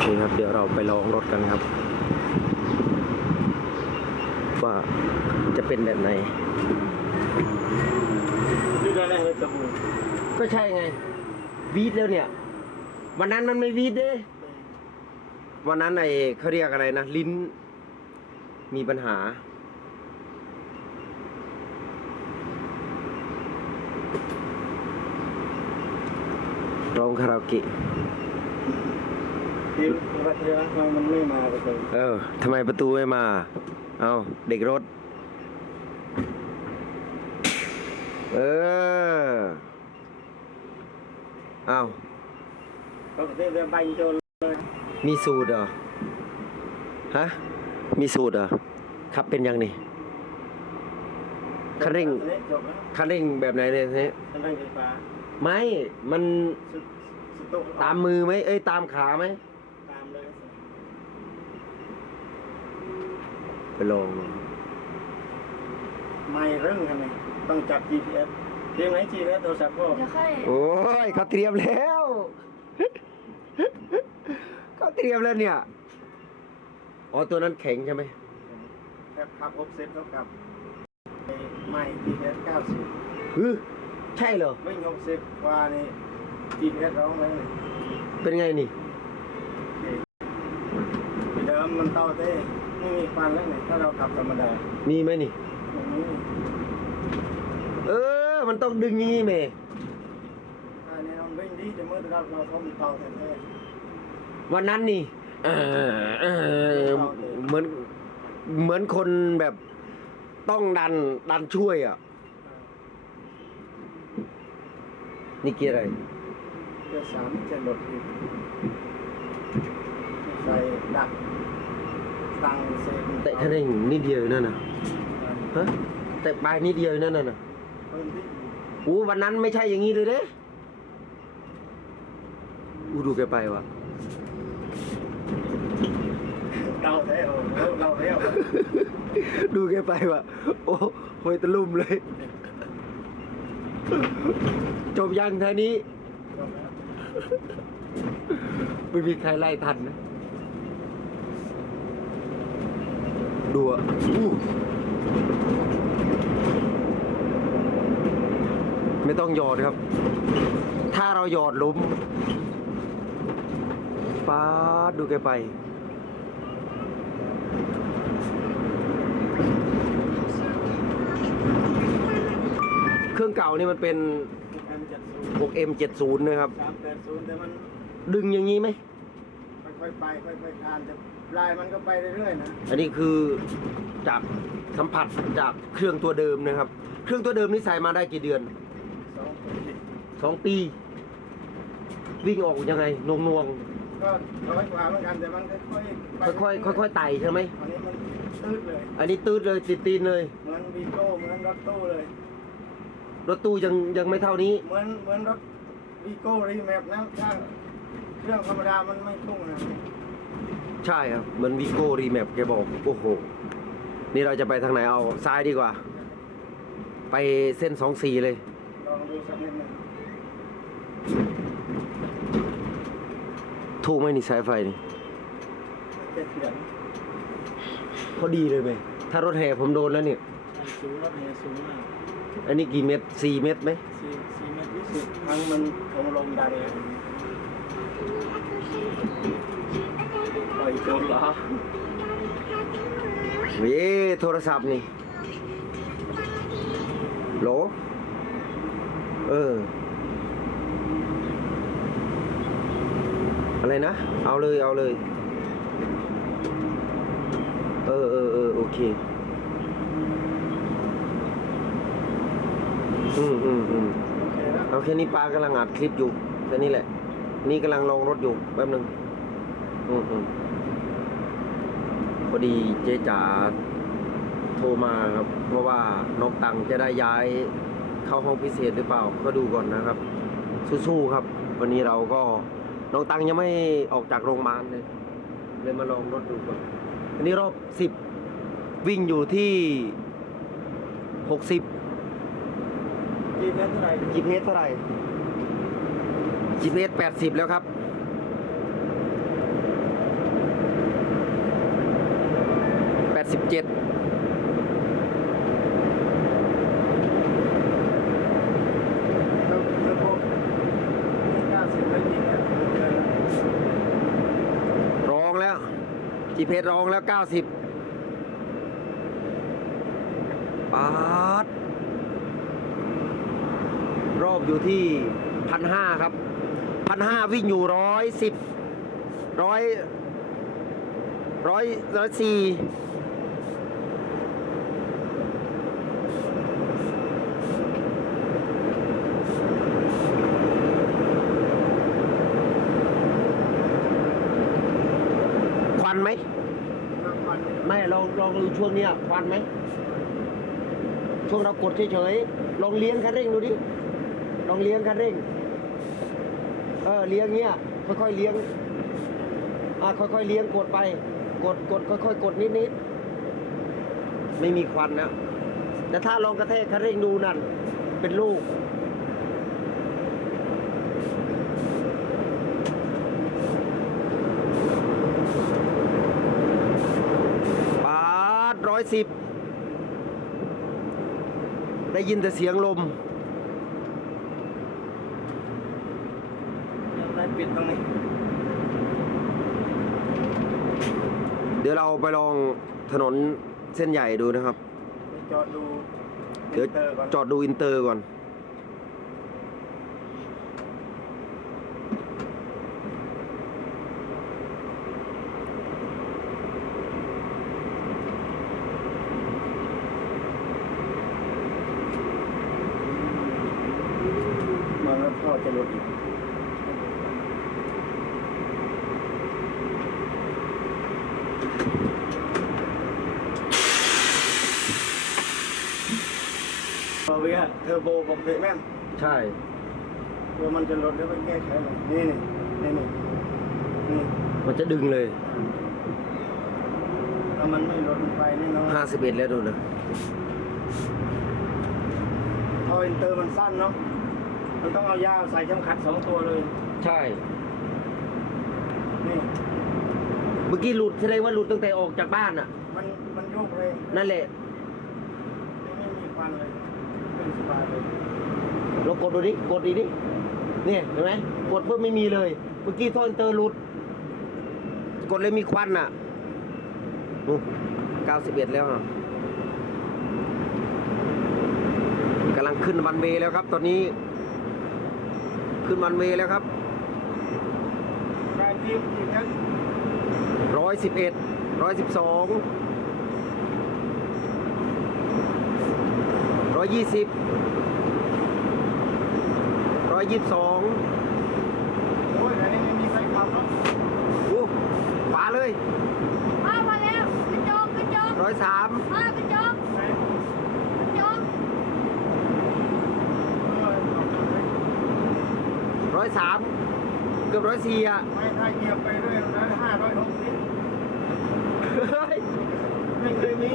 เคครับเดี๋ยวเราไปลองรถกันครับ ว่าจะเป็นแบบไหนดูได้เลยตะบูก็ใช่ไง วีดแล้วเนี่ย วันนั้นมันไม่วีดเด้วันนั้นไอเขาเรียกอะไรนะ ลิ้น มีปัญหา ร้องคาราโอเกะ ที่วัดเรือมันไม่มาไปเลยเออทำไมประตูไม่มา เอาเด็กรถ เออ เอาเขาเรือใบโจรมีสูตรเหรอ ฮะ มีสูตรเหรอ ขับเป็นยังนี่คันเร่งจบแล้วคันเร่งแบบไหนเนี่ยเนี่ยคันเร่งไฟฟ้าไม่ มันสุดสุดโตะ ตามมือไหมเอ้ย ตามขาไหม ตามเลย ไปลองไม่เรื่องทำไมต้องจับ GPS เตรียมไหน GPS โทรศัพท์ก็เดี๋ยวค่อยโอ้ยเขาเตรียมแล้วเขาเตรียมแล้วเนี่ย อ๋อตัวนั้นแข็งใช่ไหมแค่ขับ60เท่ากับไม่ GPS 90ฮึใช่เหรอ วิ่ง60กว่านี่ GPS ร้องเลยเป็นไงนี่ที่เดิมมันเต้าเต้ ไม่มีควันแล้วนี่ถ้าเราขับธรรมดามีไหมนี่ อย่างนี้เออ มันต้องดึงอย่างงี้เมอันนี้เราวิ่งดีจะมืดเราเราเขามีเตาแท้ วันนั้นนี่ เออเออเหมือนเหมือนคนแบบต้องดันดันช่วยอะ นี่เกียร์อะไรๆเพื่อสามจะหลดอีกใส่ดัก ตังเซนแต่คันเร่งนิดเดียวนั่นน่ะฮะแต่ปลายนิดเดียวนั่นน่ะพื้นที่อู้วันนั้นไม่ใช่อย่างนี้เลยเด้อู้ดูแกไปวะเราแท้โอ้โหเราแล้วดูแกไปวะโอ้โหยตะลุ่มเลย จบยังเท่านี้ ไม่มีใครไล่ทันนะ ดูอะอู้ไม่ต้องหยอดครับ ถ้าเราหยอดล้มป้าดดูแกไปเครื่องเก่านี่มันเป็น M70 6M70 นะครับ 380 แต่มัน ดึงอย่างนี้ไหมค่อยๆไปค่อยๆทานแต่ ลายมันก็ไปเรื่อยๆนะอันนี้คือจากสัมผัสจากเครื่องตัวเดิมนะครับ เครื่องตัวเดิมนี่ใส่มาได้กี่เดือนสองคนติดสองปี วิ่งออกยังไงนวงนวงก็ร้อยกว่าเหมือนกันแต่มันค่อยๆไปค่อยค่อยค่อยๆไต่ใช่ไหมอันนี้มันตืดเลย อันนี้ตืดเลยติดตีนเลยเหมือนวีโก้เหมือนรถตู้เลยรถตู้ยังยังไม่เท่านี้ เหมือนเหมือนรถวีโก้รีแมปนะถ้าเครื่องธรรมดามันไม่พุ่งนะ ใช่ครับเหมือนวีโก้รีแมปแกบอกโอ้โหนี่เราจะไปทางไหนเอาซ้ายดีกว่า ไปเส้นสองสี่เลยลองดูสักนิดหนึ่งถูกไหมนี่สายไฟนี่เจ็ดเสียงพอดีเลยไหมถ้ารถแห่ผมโดนแล้วเนี่ยอันสูงรถเมล์สูงมากอันนี้กี่เมตรสี่เมตรไหมสี่สี่เมตรยี่สิบทั้งมันคงลมดันเลยปล่ อยจนเหรอเว้ยโทรศัพท์นี่โหลเออ อะไรนะ เอาเลยเอาเลย เออเออเออโอเค อืมอืมอืมเอาแค่นี้ปลากำลังอัดคลิปอยู่แค่นี้แหละ นี่กำลังลองรถอยู่แป๊บหนึง อืมอืม พอดีเจ๊จ๋าโทรมาครับ เพราะว่าน้องตังจะได้ย้ายเข้าห้องพิเศษหรือเปล่า ก็ดูก่อนนะครับ สู้ๆครับ วันนี้เราก็น้องตังยังไม่ออกจากโรงพยาบาลเลยเลยมาลองรถดูก่อนอันนี้รอบสิบวิ่งอยู่ที่หกสิบจีเมตรเท่าไหร่ GPS เท่าไหร่ GPS 80แล้วครับ สิบเจ็ดแล้วแล้วพวกนี่เก้าสิบไม่มีแล้วเกินแล้วรองแล้ว GPS รองแล้วเก้าสิบปาดรอบอยู่ที่พันห้าครับพันห้าวิ่งอยู่ร้อยสิบร้อยร้อยร้อยสี่ วันไหมไม่ลองลองดูช่วงเนี้ยควันไหมช่วงเรากดเฉยๆลองเลี้ยงคันเร่งดูดิลองเลี้ยงคันเร่ง เออเลี้ยงเงี้ยค่อยๆเลี้ยงอ่าค่อยๆเลี้ยงกดไป กดกดค่อยๆกดนิดๆไม่มีควันนะแต่ถ้าลองกระแทกคันเร่งดูนั่นเป็นลูก ปาดร้ อยสิบได้ยินแต่เสียงลมยังได้ปิดตรงนี้ เดี๋ยวเราไปลองถนนเส้นใหญ่ดูนะครับ จอดดูเดี๋ยวมิเตอร์ก่อน จอดดูอินเตอร์ก่อน มาแล้วพ่อ จะลดอีกเออเวียเทอร์โบปกติแม่นใช่เพื่อมันจะลดแล้วไปแก้ไขหน่อยนี่นี่นี่นี่นี่มันจะดึงเลยถ้ามันไม่ลดลงไปนี่เนาะ51แล้วดูนะท่ออินเตอร์มันสั้นเนาะ มันต้องเอายาวใส่เข็มขัดสองตัวเลย ใช่ นี่ เมื่อกี้หลุดแสดงว่าหลุดตั้งแต่ออกจากบ้านอะ มันมันโยกเลยนั่นแหละนี่ไม่มีควันเลยเป็นสบายเลยเรากดดูดิกดดีดิเนี่ยเห็นไหมกดเพื่อไม่มีเลย เมื่อกี้ท่ออินเตอร์หลุด กดเลยมีควันอะอู้91แล้วอะกำลังขึ้นวันเวย์แล้วครับตอนนี้ ขึ้นวันเวย์แล้วครับการทีมทีมนั้นร้อยสิบเอ็ดร้อยสิบสองร้อยยี่สิบร้อยยี่สิบสองโอ้ยแต่นี่ไม่มีใครขับเนาะโอ้ขวาเลยมามาแล้วกระจกกระจกร้อยสามมากระจก ไหน กระจก เออเอาไป ร้อยสามเกือบ ร้อยสี่อะไม่ถ้าเหยียบไปเรื่อยนะห้าร้อยหกสิบเฮ้ยไม่เคยมี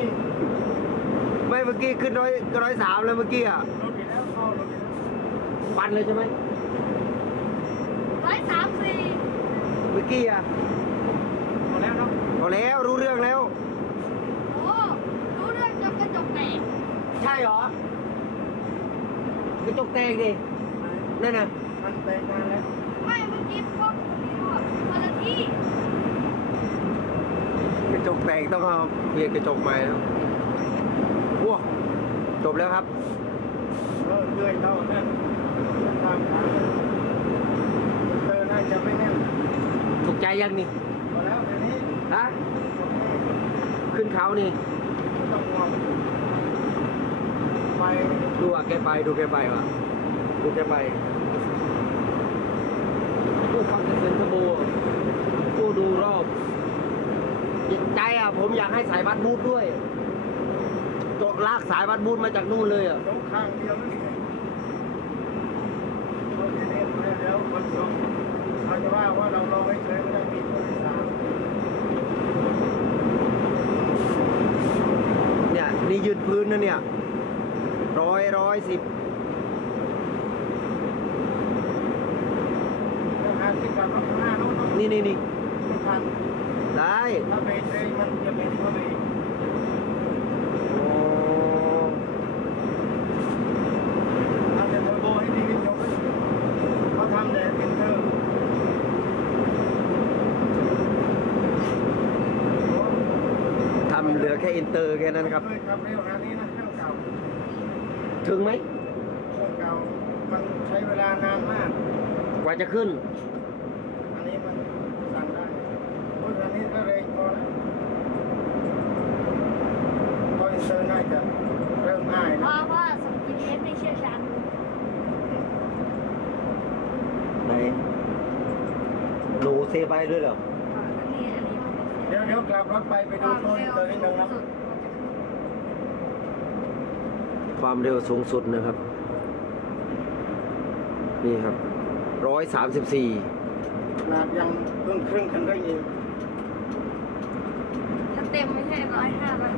ไม่เมื่อกี้ขึ้นร้อยร้อยสามแล้วเมื่อกี้อะรถอีกแล้วเข้ารถอีกแล้วปันเลยใช่ไหมร้อยสามสี่เมื่อกี้อะหมดแล้วเนาะพอแล้วรู้เรื่องแล้ว โอ้รู้เรื่องจนกระจกแตกใช่เหรอกระจกแตกดินั่นน่ะมันแตกนานแล้ว ไม่เมื่อกี้พวกนี้ว่าคนละที่กระจกแตกต้องเอาเปลี่ยนกระจกใหม่แล้วว้าจบแล้วครับเออเลื่อยเท่านั้นตามทางเตอร์น่าจะไม่แน่นถูกใจยังนี่พอแล้วเดี๋ยวนี้ฮะโอเคขึ้นเขานี่ไม่ต้องห่วงไปดูอะแกไปดูแกไปว่ะดูแกไป ผู้ฟังเซ็นทรัลโบผู้ดูรอบใจอะ ผมอยากให้สายบัสบูทด้วยโจลากสายบัสบูทมาจากนู่นเลยอะตรงข้างเดียวนั่นเองโอเคเนี่ยเดี๋ยวคนส่งเขาจะว่าว่าเรารอให้เฉยไม่ได้มีคนที่สามเนี่ยนี่ยืนพื้นนะเนี่ยร้อยร้อยสิบ ที่จนี่นี่นี่ไทันได้ถ้าเบรกมันจะเบรกที่เขาเทำแตอร์โบให้ดีที่สุดเขทำแต่เป็นเทอร์ทำเหลือแค่อินเตอร์แค่นั้นครับคยขับเร็วนะนี่นะเก่าถึงไหมคงเก่ามันใช้เวลานานมาก กว่าจะขึ้น นนี้มันสั่งได้โอ้ยอันนี้ก็เร็วพอแล้วพออินเตอร์น่าจะเริ่มง่ายเพนะ ราะว่าสม GPS ไม่เชี่ยวชาญไหนหนูเซฟไปด้วยเหรอ อันนี้อันนี้เดี๋ยวเดี๋ยวกลับรถไปไปคดูวามโซนเร็อินวเตอร์นิดนึงนะสุดความเร็วสูงสุดนะครับ นี่ครับร้อยสามสิบสี่ ขนาดยังเพิ่งครึ่งคันเร่งอยู่ถ้าเต็มไม่ใช่ร้อยห้าร้อย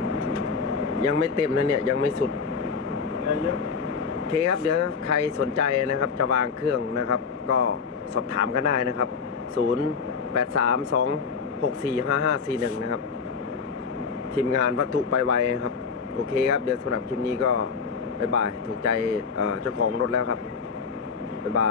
ยังไม่เต็มนะเนี่ยยังไม่สุดเหลือเยอะโอเคครับเดี๋ยวใครสนใจนะครับจะวางเครื่องนะครับ ก็สอบถามกันได้นะครับ 0 8 3 2 6 4 5 5 4 1 นะครับ ทีมงานวัตถุไปไวครับ โอเคครับ เดี๋ยวสำหรับคลิปนี้ก็บายบาย ถูกใจเอ่อเจ้าของรถแล้วครับบายบาย